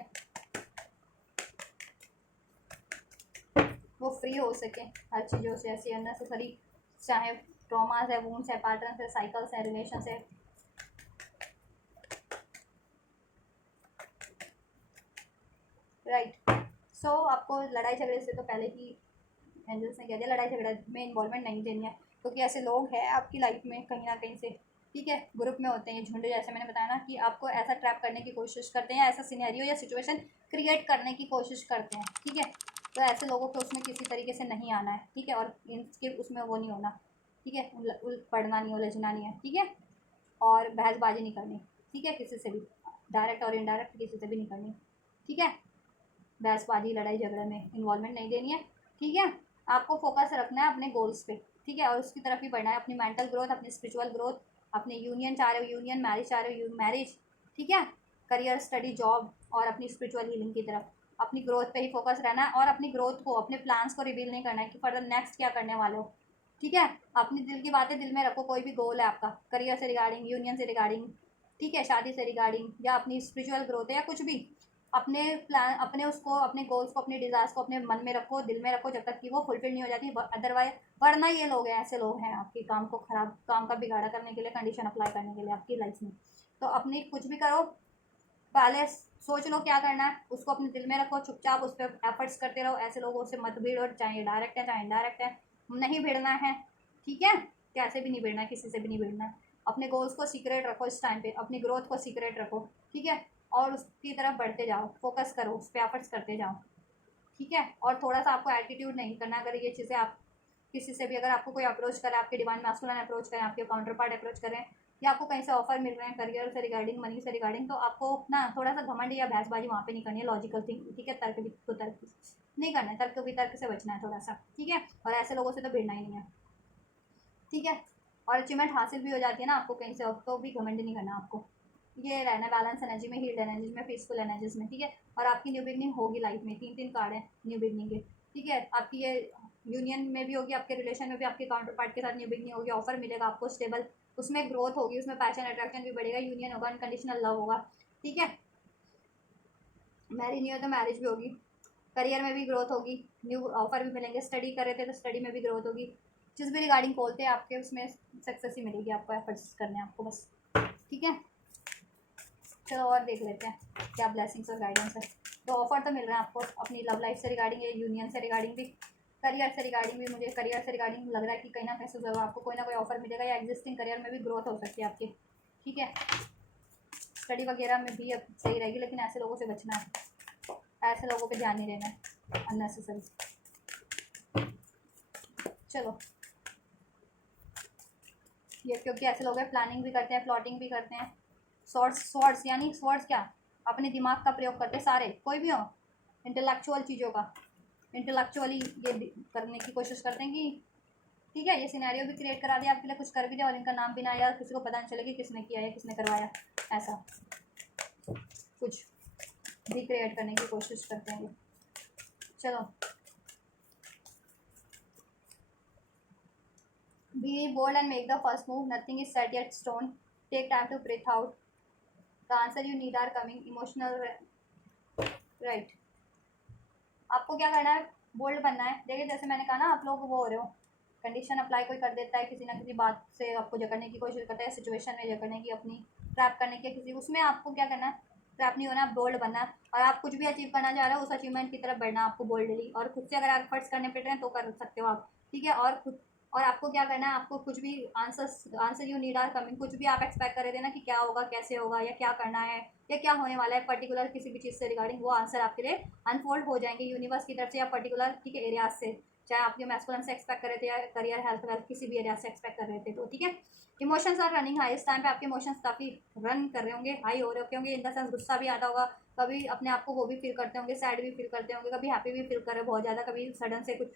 वो फ्री हो सके हर चीज़ों से, ऐसी अननेसेसरी, चाहे ट्रॉमास है, वूंड्स है, पैटर्न्स है, साइकिल्स है, रिलेशंस है, राइट। सो आपको लड़ाई झगड़े से तो पहले ही एंजल्स ने कह दिया, लड़ाई झगड़े में इन्वॉल्वमेंट नहीं देनी है, क्योंकि ऐसे लोग हैं आपकी लाइफ में कहीं ना कहीं से, ठीक है, ग्रुप में होते हैं, झुंड, जैसे मैंने बताया ना कि आपको ऐसा ट्रैप करने की कोशिश करते हैं, ऐसा सिनेरियो या सिचुएशन क्रिएट करने की कोशिश करते हैं, ठीक है, तो ऐसे लोगों को उसमें किसी तरीके से नहीं आना है, ठीक है, और इनके उसमें वो नहीं होना, ठीक है, पढ़ना नहीं, उलझना नहीं है, ठीक है, और बहसबाजी नहीं करनी, ठीक है, किसी से भी, डायरेक्ट और इनडायरेक्ट किसी से भी नहीं करनी, ठीक है, बहसबाजी, लड़ाई झगड़े में इन्वॉल्वमेंट नहीं देनी है, ठीक है, आपको फोकस रखना है अपने गोल्स पे, ठीक है, और उसकी तरफ ही बढ़ना है, अपनी मेंटल ग्रोथ, अपनी स्पिरिचुअल ग्रोथ, अपने यूनियन चाह रहे हो यूनियन, मैरिज चाह रहे हो मैरिज, ठीक है, करियर, स्टडी, जॉब, और अपनी स्पिरिचुअल हीलिंग की तरफ, अपनी ग्रोथ पे ही फोकस रहना है, और अपनी ग्रोथ को, अपने प्लान्स को रिवील नहीं करना है कि फर्दर नेक्स्ट क्या करने वाले हो, ठीक है, अपनी दिल की बातें दिल में रखो, कोई भी गोल है आपका, करियर से रिगार्डिंग, यूनियन से रिगार्डिंग, ठीक है, शादी से रिगार्डिंग, या अपनी स्पिरिचुअल ग्रोथ है, या कुछ भी, अपने प्लान, अपने उसको, अपने गोल्स को, अपने डिज़ायर्स को अपने मन में रखो, दिल में रखो, जब तक कि वो फुलफिल नहीं हो जाती, अदरवाइज, वरना ये लोग हैं, ऐसे लोग हैं आपके काम को खराब, काम का बिगाड़ा करने के लिए, कंडीशन अप्लाई करने के लिए आपकी लाइफ में। तो अपनी कुछ भी करो, पहले सोच लो क्या करना है, उसको अपने दिल में रखो, चुपचाप उस पर एफर्ट्स करते रहो, ऐसे लोगों से मत भिड़ो, चाहे डायरेक्ट है चाहे इनडायरेक्ट है, नहीं भिड़ना है, ठीक है, कैसे भी नहीं भिड़ना है, किसी से भी नहीं भिड़ना है, अपने गोल्स को सीक्रेट रखो इस टाइम पे, अपनी ग्रोथ को सीक्रेट रखो, ठीक है, और उसकी तरफ बढ़ते जाओ, फोकस करो, उस पर एफर्ट्स करते जाओ, ठीक है, और थोड़ा सा आपको एटीट्यूड नहीं करना, अगर ये चीज़ें आप किसी से भी, अगर आपको कोई अप्रोच करे, आपके डिवाइन मैस्कुलिन अप्रोच करें, आपके काउंटर पार्ट अप्रोच करें, या आपको कहीं से ऑफर मिल रहे हैं करियर से रिगार्डिंग, मनी से रिगार्डिंग, तो आपको ना थोड़ा सा घमंड या बहसबाजी वहाँ पे नहीं करनी है, लॉजिकल थिंग, ठीक है, तर्क वितर्क नहीं करना है, तर्क वितर्क से बचना है थोड़ा सा, ठीक है, और ऐसे लोगों से तो भिड़ना ही नहीं है, ठीक है, और अचीवमेंट हासिल भी हो जाती है ना आपको कहीं से, तो भी घमंड नहीं करना आपको, ये रहना बैलेंस एनर्जी में, हील्ड एनर्जी में, पीसफुल एनर्जीज में, ठीक है, और आपकी न्यू बिगनिंग होगी लाइफ में, 3 कार्ड हैं न्यू बिगनिंग के, ठीक है, आपकी ये यूनियन में भी होगी, आपके रिलेशन में भी आपके काउंटर पार्ट के साथ न्यू बिगनिंग होगी, ऑफर मिलेगा आपको स्टेबल, उसमें ग्रोथ होगी, उसमें पैशन अट्रैक्शन भी बढ़ेगा, यूनियन होगा, अनकंडीशनल लव होगा, ठीक है, मैरिज नहीं हो तो मैरिज भी होगी, करियर में भी ग्रोथ होगी, न्यू ऑफर भी मिलेंगे, स्टडी कर रहे थे तो स्टडी में भी ग्रोथ होगी, जिस भी रिगार्डिंग खोलते हैं आपके उसमें सक्सेस ही मिलेगी आपको, एफर्ट्स करने हैं आपको बस, ठीक है। चलो और देख लेते हैं क्या ब्लेसिंग्स और गाइडेंस है। तो ऑफर तो मिल रहा है आपको अपनी लव लाइफ से रिगार्डिंग, ये यूनियन से रिगार्डिंग भी, करियर से रिगार्डिंग भी। मुझे करियर से रिगार्डिंग लग रहा है कि कहीं ना कहीं से ज़रूर आपको कोई ना कोई ऑफर मिलेगा, या एग्जिस्टिंग करियर में भी ग्रोथ हो सकती है आपकी, ठीक है। स्टडी वगैरह में भी अब सही रहेगी, लेकिन ऐसे लोगों से बचना है, ऐसे लोगों पे ध्यान नहीं देना है अननेसेसरी। चलो ये क्योंकि ऐसे लोग हैं प्लानिंग भी करते हैं, प्लॉटिंग भी करते हैं। स्वॉर्ड्स यानी स्वॉर्ड्स क्या, अपने दिमाग का प्रयोग करते हैं सारे, कोई भी हो, इंटेलेक्चुअल चीज़ों का, इंटेलेक्चुअली ये करने की कोशिश करते हैं कि ठीक है, ये सिनेरियो भी क्रिएट करा दिया आपके लिए, कुछ कर भी दिया और इनका नाम भी ना यार किसी को पता नहीं चले कि किसने किया है, किसने करवाया, ऐसा कुछ भी क्रिएट करने की कोशिश करते हैं ये। चलो Be bold and make the first move. Nothing is set yet stone. Take time to breathe out. The answer you need are coming. Emotional right. आपको क्या करना है, बोल्ड बनना है। देखिए जैसे मैंने कहा ना, आप लोग वो हो रहे हो, कंडीशन अप्लाई कोई कर देता है, किसी ना किसी बात से आपको जकड़ने की कोशिश करता है, सिचुएशन में जकड़ने की, अपनी ट्रैप करने की किसी, उसमें आपको क्या करना है, ट्रैप नहीं होना, बोल्ड बनना है। और आप कुछ भी अचीव करना चाह रहे हो उस अचीवमेंट की तरफ बढ़ना आपको बोल्डली, और खुद से अगर आप एफर्ट्स करने पड़ रहे हैं तो कर सकते हो आप, ठीक है। और खुद, और आपको क्या करना है, आपको कुछ भी answer you need are coming, कुछ भी आप एक्सपेक्ट कर रहे थे ना कि क्या होगा, कैसे होगा, या क्या करना है, या क्या होने वाला है पर्टिकुलर किसी भी चीज़ से रिगार्डिंग, वो आंसर आपके लिए अनफोल्ड हो जाएंगे यूनिवर्स की तरफ से, या पर्टिकुलर ठीक है एरियाज से, चाहे आप जो मैस्कुलिन से एक्सपेक्ट कर रहे थे या करियर हेल्थ वेल्थ किसी भी एरिया से एक्सपेक्ट कर रहे थे, तो ठीक है। इमोशंस आर रनिंग हाई, इस टाइम पे आपके इमोशंस काफ़ी रन कर रहे होंगे, हाई हो रहे होंगे, इन द सेंस गुस्सा भी आता होगा, कभी अपने आप को वो भी फील करते होंगे, सैड भी फील करते होंगे, कभी हैप्पी भी फील कर रहे हो बहुत ज़्यादा, कभी सडन से कुछ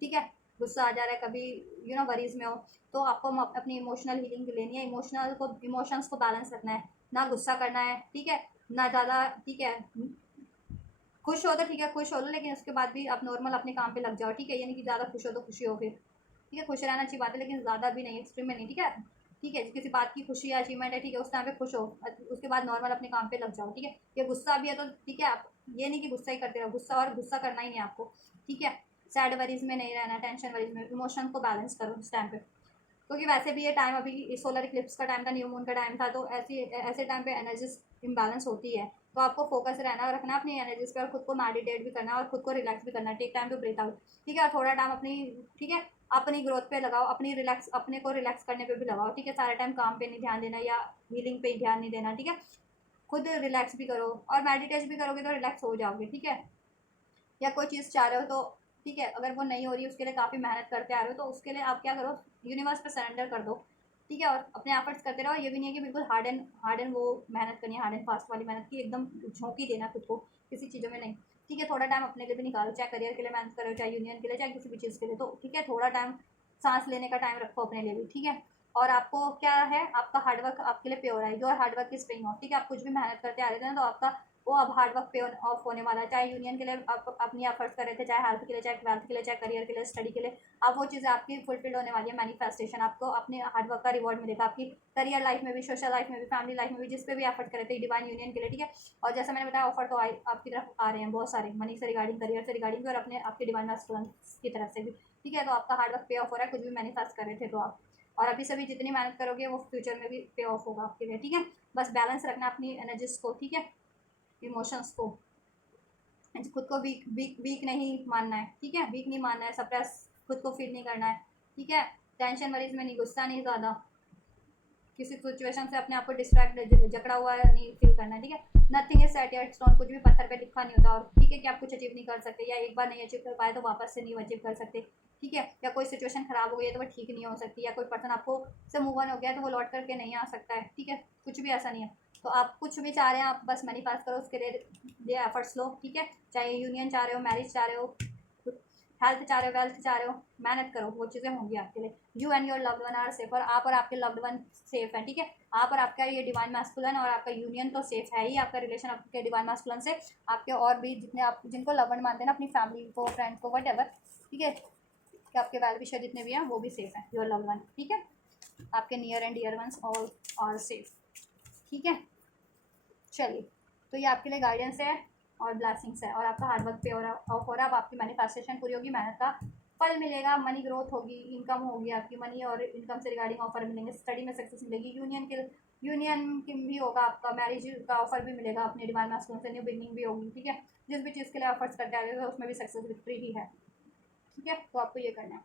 ठीक है गुस्सा आ जा रहा है, कभी वरीज में हो, तो आपको अपनी इमोशनल हीलिंग लेनी है, इमोशंस को बैलेंस रखना है, ना गुस्सा करना है, ठीक है, ना ज़्यादा, ठीक है। खुश हो तो ठीक है, खुश हो लो, लेकिन उसके बाद भी आप नॉर्मल अपने काम पे लग जाओ, ठीक है। यानी कि ज़्यादा खुश हो तो खुशी हो फिर, ठीक है, खुश रहना अच्छी बात है, लेकिन ज़्यादा भी नहीं, एक्सट्रीम में नहीं, ठीक है। ठीक है, किसी बात की खुशी या अचीवमेंट है, ठीक है, उस टाइम पे खुश हो, उसके बाद नॉर्मल अपने काम पे लग जाओ, ठीक है। ये गुस्सा भी है तो ठीक है, आप ये नहीं कि गुस्सा ही करते रहो, गुस्सा और गुस्सा करना ही नहीं आपको, ठीक है। सैड वरीज में नहीं रहना, टेंशन वरीज में, इमोशन को बैलेंस करो उस टाइम पे, क्योंकि वैसे भी ये टाइम अभी सोलर इक्लिप्स का टाइम था, न्यू मून का टाइम था, तो ऐसे टाइम पे एनर्जीज इम्बैलेंस होती है, तो आपको फोकस रहना और रखना अपनी एनर्जीज पे, और खुद को मेडिटेट भी करना और खुद को रिलैक्स भी करना, take time to breathe out, ठीक है। और थोड़ा टाइम अपनी, ठीक है, अपनी ग्रोथ पे लगाओ, अपने को रिलैक्स करने पे भी लगाओ, ठीक है। सारा टाइम काम पे नहीं ध्यान देना या हीलिंग पे ही ध्यान नहीं देना, ठीक है। खुद रिलैक्स भी करो, और मेडिटेट भी करोगे तो रिलैक्स हो जाओगे, ठीक है। या कोई चीज़ चाह रहे हो तो ठीक है, अगर वो नहीं हो रही उसके लिए काफ़ी मेहनत करते आ रहे हो, तो उसके लिए आप क्या करो, यूनिवर्स पे सरेंडर कर दो, ठीक है। और अपने एफर्ट्स करते रहो, ये भी नहीं है कि बिल्कुल हार्ड एंड वो मेहनत करनी है, हार्ड एंड फास्ट वाली मेहनत की, एकदम झोंक ही देना खुद को किसी चीज़ों में नहीं, ठीक है। थोड़ा टाइम अपने लिए भी निकालो, चाहे करियर के लिए मेहनत करो, चाहे यूनियन के लिए, चाहे किसी भी चीज़ के लिए, तो ठीक है, थोड़ा टाइम सांस लेने का टाइम रखो अपने लिए भी, ठीक है। और आपको क्या है, आपका हार्डवर्क आपके लिए पे हो रहा है, your hard work is paying off, ठीक है। आप कुछ भी मेहनत करते आ रहे थे ना, तो आपका वो अब हार्डवर्क पे ऑफ होने वाला है, चाहे यूनियन के लिए आप अपनी एफर्ट्स कर रहे थे, चाहे हेल्थ के लिए, चाहे ट्वेल्थ के लिए, चाहे करियर के लिए, स्टडी के लिए, अब वो चीज़ें आपकी फुलफिल्ड होने वाली है, मैनिफेस्टेशन, आपको अपने हार्डवर्क का रिवॉर्ड मिलेगा, आपकी करियर लाइफ में भी, सोशल लाइफ में भी, फैमिली लाइफ में भी, जिस पे भी एफर्ट करे थे डिवाइन यूनियन के लिए, ठीक है। और जैसा मैंने बताया ऑफर तो आपकी तरफ आ रहे हैं बहुत सारे, मनी से रिगार्डिंग, करियर से रिगार्डिंग भी, और अपने आपके डिवाइन मैस्कुलिन की तरफ से भी, ठीक है। तो आपका हार्डवर्क पे ऑफ हो रहा है, कुछ भी मैनिफेस्ट कर रहे थे तो आप, और अभी से भी जितनी मेहनत करोगे वो फ्यूचर में भी पे ऑफ होगा आपके लिए, ठीक है। बस बैलेंस रखना अपनी एनर्जीज को, ठीक है, इमोशंस को, खुद को वीक वीक वीक नहीं मानना है, ठीक है, वीक नहीं मानना है, सप्रेस खुद को फील नहीं करना है, ठीक है। टेंशन वरीज में नहीं, गुस्सा नहीं, ज़्यादा किसी सिचुएशन से अपने आप को डिस्ट्रैक्ट जकड़ा हुआ है नहीं फील करना है, ठीक है। Nothing is set yet stone, कुछ भी पत्थर पे लिखा नहीं होता, और ठीक है कि आप कुछ अचीव नहीं कर सकते, या एक बार नहीं अचीव कर पाए तो वापस से नहीं अचीव कर सकते, ठीक है। या कोई सिचुएशन खराब हो गई है तो वो ठीक नहीं हो सकती, या कोई पर्सन आपको से मूव ऑन हो गया है तो वो लौट करके नहीं आ सकता है, ठीक है। कुछ भी ऐसा नहीं है, तो आप कुछ भी चाह रहे हैं आप बस मैनिफेस्ट करो, उसके लिए एफर्ट्स लो, ठीक है। चाहे यूनियन चाह रहे हो, मैरिज चाह रहे हो, हेल्थ चाह रहे हो, वेल्थ चाह रहे हो, मेहनत करो, वो चीज़ें होंगी आपके लिए। You and your loved one are safe, और आप और आपके लव्ड वन सेफ है, ठीक है। आप और आपका ये डिवाइन मैस्कुलिन और आपका यूनियन तो सेफ है ही, आपका रिलेशन आपके डिवाइन मैस्कुलिन से, आपके और भी जितने आप जिनको लवन मानते हैं ना, अपनी फैमिली को, फ्रेंड्स को, वट एवर, ठीक है, कि आपके वेल विशर जितने भी हैं वो भी सेफ हैं, योर लव्ड वन, ठीक है। आपके near and dear ones all are safe, ठीक है। चलिए, तो ये आपके लिए गाइडेंस है और ब्लेसिंग्स है, और आपका हार्डवर्क पे हो रहा, अब आपकी मैनिफेस्टेशन पूरी होगी, मेहनत का फल मिलेगा, मनी ग्रोथ होगी, इनकम होगी आपकी, मनी और इनकम से रिगार्डिंग ऑफर मिलेंगे, स्टडी में सक्सेस मिलेगी, यूनियन की भी होगा आपका, मैरिज का ऑफर भी मिलेगा अपने डिवाइन मास्कुलिन से, न्यू बिगनिंग भी होगी, ठीक है। जिस भी चीज़ के लिए ऑफर्स करते आ उसमें भी सक्सेस विक्ट्री ही है, ठीक है। तो आपको ये करना है।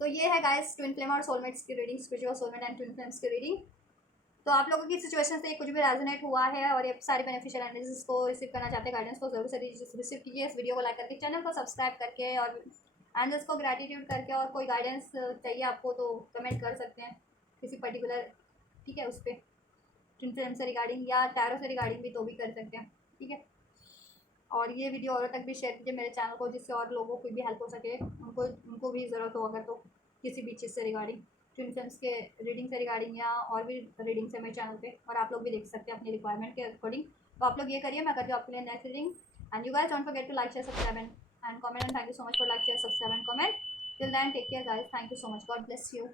तो ये है गाइस ट्विन फ्लेम और सोलमेट्स की reading, spiritual soulmate and twin flames की रीडिंग। तो आप लोगों की सिचुएशन से कुछ भी रेजोनेट हुआ है और ये सारे बेनिफिशियल एनर्जीज को रिसीव करना चाहते हैं, गाइडेंस को जरूर से रिसीव कीजिए। इस वीडियो को लाइक करके, चैनल को सब्सक्राइब करके और एंजल्स को ग्रैटिट्यूड करके, और कोई गाइडेंस चाहिए आपको तो कमेंट कर सकते हैं किसी पर्टिकुलर, ठीक है, उस पर ट्विन फ्लेम से रिगार्डिंग या टैरो से रिगार्डिंग भी तो भी कर सकते हैं, ठीक है। और ये वीडियो औरों तक भी शेयर कीजिए मेरे चैनल को, जिससे और लोगों को भी हेल्प हो सके, उनको भी ज़रूरत हो अगर तो किसी भी चीज़ से रिगार्डिंग, ट्विन फ्लेम्स के रीडिंग से रिगार्डिंग या और भी रीडिंग से मेरे चैनल पे, और आप लोग भी देख सकते हैं अपनी रिक्वायरमेंट के अकॉर्डिंग। तो आप लोग ये करिए, मैं करती हूँ आपके लिए next reading. And you guys don't forget to like share subscribe and comment, and thank you so much for like share subscribe and comment. Till then take care guys, thank you so much, God bless you.